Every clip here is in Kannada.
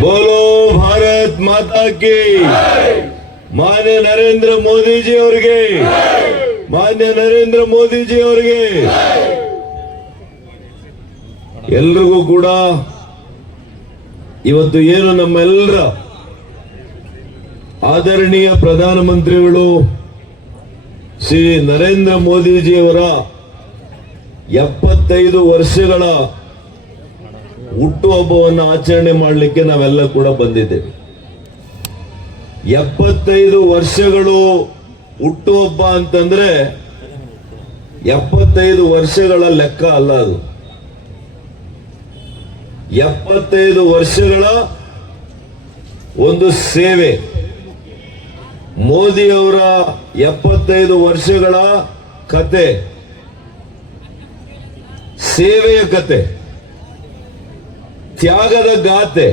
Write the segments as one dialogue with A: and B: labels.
A: ಬೋಲೋ ಭಾರತ್ ಮಾತಾ ಕಿ. ಮಾನ್ಯ ನರೇಂದ್ರ ಮೋದಿಜಿ ಅವರಿಗೆ. ಮಾನ್ಯ ನರೇಂದ್ರ ಮೋದಿಜಿ ಅವರಿಗೆ. ಎಲ್ರಿಗೂ ಕೂಡ ಇವತ್ತು ಏನು ನಮ್ಮೆಲ್ಲರ ಆದರಣೀಯ ಪ್ರಧಾನಮಂತ್ರಿಗಳು ಶ್ರೀ ನರೇಂದ್ರ ಮೋದಿಜಿಯವರ ಎಪ್ಪತ್ತೈದು ವರ್ಷಗಳ ಹುಟ್ಟುಹಬ್ಬವನ್ನು ಆಚರಣೆ ಮಾಡಲಿಕ್ಕೆ ನಾವೆಲ್ಲ ಕೂಡ ಬಂದಿದ್ದೇವೆ. ಎಪ್ಪತ್ತೈದು ವರ್ಷಗಳು ಹುಟ್ಟುಹಬ್ಬ ಅಂತಂದ್ರೆ ಎಪ್ಪತ್ತೈದು ವರ್ಷಗಳ ಲೆಕ್ಕ ಅಲ್ಲ ಅದು. ಎಪ್ಪತ್ತೈದು ವರ್ಷಗಳ ಒಂದು ಸೇವೆ. ಮೋದಿಯವರ ಎಪ್ಪತ್ತೈದು ವರ್ಷಗಳ ಕತೆ. ಸೇವೆಯ ಕತೆ. ತ್ಯಾಗದ ಗಾತೆ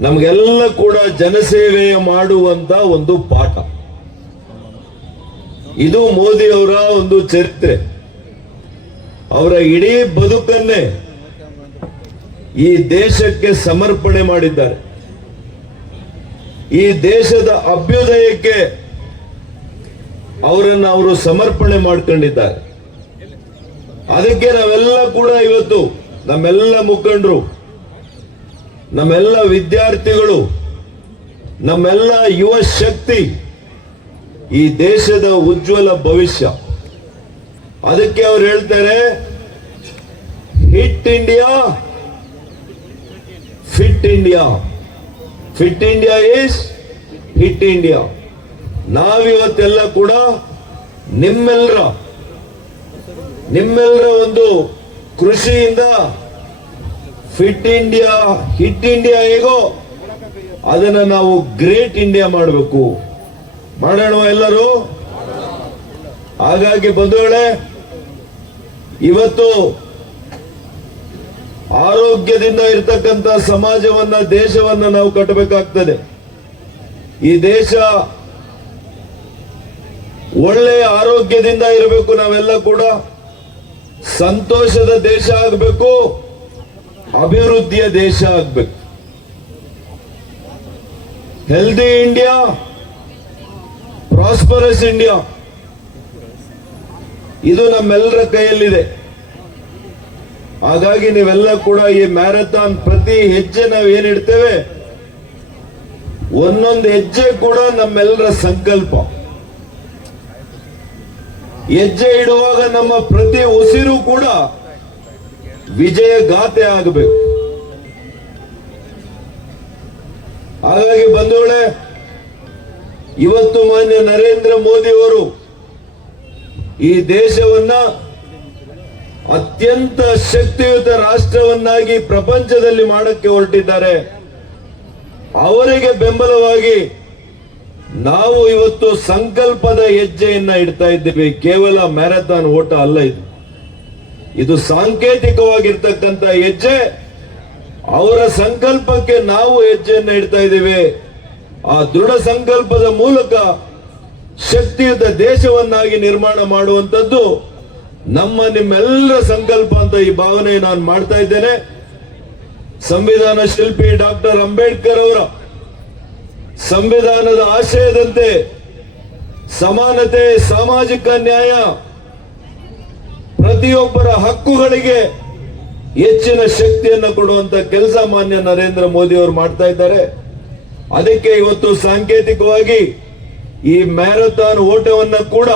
A: ನಮಗೆಲ್ಲ ಕೂಡ ಜನಸೇವೆಯ ಮಾಡುವಂತ ಒಂದು ಪಾಠ. ಇದು ಮೋದಿ ಅವರ ಒಂದು ಚರಿತ್ರೆ. ಅವರ ಇಡೀ ಬದುಕನ್ನೇ ಈ ದೇಶಕ್ಕೆ ಸಮರ್ಪಣೆ ಮಾಡಿದ್ದಾರೆ. ಈ ದೇಶದ ಅಭ್ಯುದಯಕ್ಕೆ ಅವರನ್ನು ಅವರು ಸಮರ್ಪಣೆ ಮಾಡ್ಕೊಂಡಿದ್ದಾರೆ. ಅದಕ್ಕೆ ನಾವೆಲ್ಲ ಕೂಡ ಇವತ್ತು ನಮ್ಮೆಲ್ಲ ಮುಖಂಡರು, ನಮ್ಮೆಲ್ಲ ವಿದ್ಯಾರ್ಥಿಗಳು, ನಮ್ಮೆಲ್ಲ ಯುವ ಶಕ್ತಿ ಈ ದೇಶದ ಉಜ್ವಲ ಭವಿಷ್ಯ. ಅದಕ್ಕೆ ಅವ್ರು ಹೇಳ್ತಾರೆ hit India fit India fit India is hit India ನಾವಿವತ್ತೆಲ್ಲ ಕೂಡ ನಿಮ್ಮೆಲ್ಲರ ನಿಮ್ಮೆಲ್ಲರ ಒಂದು ಕೃಷಿಯಿಂದ ಫಿಟ್ ಇಂಡಿಯಾ ಹಿಟ್ ಇಂಡಿಯಾ ಹೇಗೋ ಅದನ್ನ ನಾವು ಗ್ರೇಟ್ ಇಂಡಿಯಾ ಮಾಡಬೇಕು. ಮಾಡೋಣ ಎಲ್ಲರೂ? ಹಾಗಾಗಿ ಬಂಧುಗಳೇ, ಇವತ್ತು ಆರೋಗ್ಯದಿಂದ ಇರತಕ್ಕಂತ ಸಮಾಜವನ್ನ, ದೇಶವನ್ನ ನಾವು ಕಟ್ಟಬೇಕಾಗ್ತದೆ. ಈ ದೇಶ ಒಳ್ಳೆಯ ಆರೋಗ್ಯದಿಂದ ಇರಬೇಕು ನಾವೆಲ್ಲ ಕೂಡ. ಸಂತೋಷದ ದೇಶ ಆಗಬೇಕು, ಅಭಿವೃದ್ಧಿಯ ದೇಶ ಆಗಬೇಕು. ಹೆಲ್ದಿ ಇಂಡಿಯಾ ಪ್ರಾಸ್ಪರಸ್ ಇಂಡಿಯಾ ಇದು ನಮ್ಮೆಲ್ಲರ ಕೈಯಲ್ಲಿದೆ. ಹಾಗಾಗಿ ನೀವೆಲ್ಲ ಕೂಡ ಈ ಮ್ಯಾರಥಾನ್ ಪ್ರತಿ ಹೆಜ್ಜೆ ನಾವು ಏನಿಡ್ತೇವೆ ಒಂದೊಂದು ಹೆಜ್ಜೆ ಕೂಡ ನಮ್ಮೆಲ್ಲರ ಸಂಕಲ್ಪ. ಹೆಜ್ಜೆ ಇಡುವಾಗ ನಮ್ಮ ಪ್ರತಿ ಉಸಿರು ಕೂಡ ವಿಜಯ ಗಾಥೆ ಆಗಬೇಕು. ಹಾಗಾಗಿ ಬಂಧುಗಳೇ, ಇವತ್ತು ಮಾನ್ಯ ನರೇಂದ್ರ ಮೋದಿ ಅವರು ಈ ದೇಶವನ್ನ ಅತ್ಯಂತ ಶಕ್ತಿಯುತ ರಾಷ್ಟ್ರವನ್ನಾಗಿ ಪ್ರಪಂಚದಲ್ಲಿ ಮಾಡಕ್ಕೆ ಹೊರಟಿದ್ದಾರೆ. ಅವರಿಗೆ ಬೆಂಬಲವಾಗಿ ನಾವು ಇವತ್ತು ಸಂಕಲ್ಪದ ಹೆಜ್ಜೆಯನ್ನ ಇಡ್ತಾ ಇದ್ದೀವಿ. ಕೇವಲ ಮ್ಯಾರಥಾನ್ ಓಟ ಅಲ್ಲ ಇದು. ಇದು ಸಾಂಕೇತಿಕವಾಗಿರ್ತಕ್ಕಂಥ ಹೆಜ್ಜೆ. ಅವರ ಸಂಕಲ್ಪಕ್ಕೆ ನಾವು ಹೆಜ್ಜೆಯನ್ನ ಇಡ್ತಾ ಇದ್ದೀವಿ. ಆ ದೃಢ ಸಂಕಲ್ಪದ ಮೂಲಕ ಶಕ್ತಿಯುತ ದೇಶವನ್ನಾಗಿ ನಿರ್ಮಾಣ ಮಾಡುವಂಥದ್ದು ನಮ್ಮ ನಿಮ್ಮೆಲ್ಲರ ಸಂಕಲ್ಪ ಅಂತ ಈ ಭಾವನೆ ನಾನು ಮಾಡ್ತಾ ಇದ್ದೇನೆ. ಸಂವಿಧಾನ ಶಿಲ್ಪಿ ಡಾಕ್ಟರ್ ಅಂಬೇಡ್ಕರ್ ಅವರ ಸಂವಿಧಾನದ ಆಶಯದಂತೆ ಸಮಾನತೆ, ಸಾಮಾಜಿಕ ನ್ಯಾಯ ಪ್ರತಿಯೊಬ್ಬರ ಹಕ್ಕುಗಳಿಗೆ ಹೆಚ್ಚಿನ ಶಕ್ತಿಯನ್ನು ಕೊಡುವಂತ ಕೆಲಸ ಮಾನ್ಯ ನರೇಂದ್ರ ಮೋದಿ ಅವರು ಮಾಡ್ತಾ ಇದ್ದಾರೆ. ಅದಕ್ಕೆ ಇವತ್ತು ಸಾಂಕೇತಿಕವಾಗಿ ಈ ಮ್ಯಾರಥಾನ್ ಓಟವನ್ನ ಕೂಡ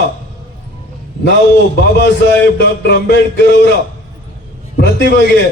A: ನಾವು ಬಾಬಾ ಸಾಹೇಬ್ ಡಾಕ್ಟರ್ ಅಂಬೇಡ್ಕರ್ ಅವರ ಪ್ರತಿಮೆಗೆ